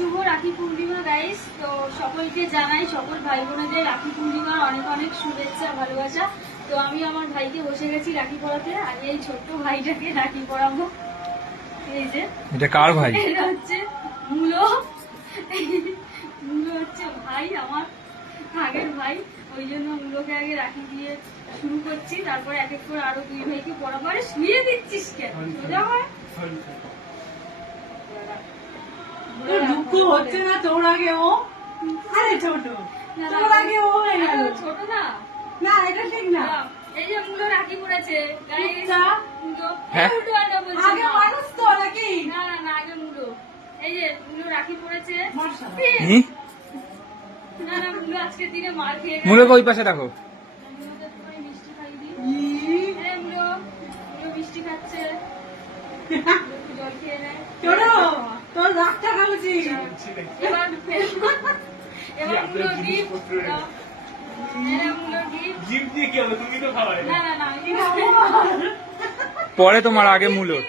শুভ Rakhi Purnima guys. তো সকলকে জানাই, সকল ভাই বোনেদের রাখি পূর্ণিমার অনেক অনেক শুভেচ্ছা ভালোবাসা। তো আমি আমার ভাইকে বসে গেছি রাখি পরাতে। আমি এই ছোট্ট ভাইটাকে রাখি পরাবো। এই যে এটা কার ভাই? এটা হচ্ছে মুলো। মুলো হচ্ছে ভাই আমার আগের ভাই, ওই জন্য মুলোকে আগে রাখি দিয়ে শুরু করছি, তারপরে এক এক করে আরো দুই ভাইকে পরাবো। আরে শুয়ে দিচ্ছিস কেন? সোজা হয়। দুঃখ হচ্ছে না তোর আগে ও? আরে ছোট, তোর আগে ও হয়ে গেল। ছোট না, না এটা ঠিক না। এই যে মুলো রাখি পড়েছে হ্যাঁ? আগে মানুষ তো নাকি? না না না, আগে মুলো। এই যে মুলো রাখি পড়েছে। ই? না না, মুলো আজকের দিনে মার খেয়ে গেছে। মুলোকে ওই পাশে রাখো। মুলোকে একটুখানি মিষ্টি খাইয়ে দিই। ই, এই মুলো, মুলো মিষ্টি খাচ্ছে। একটু জল খেয়ে নেয়। ছোট, তোর রাগটা খাচ্ছি। এবার মুলো গিফট দাও। মুলো গিফট। জিপ দিয়ে কি হবে? তুমি তো খাওয়াই। না না না, পরে তোমার আগে মুলোর।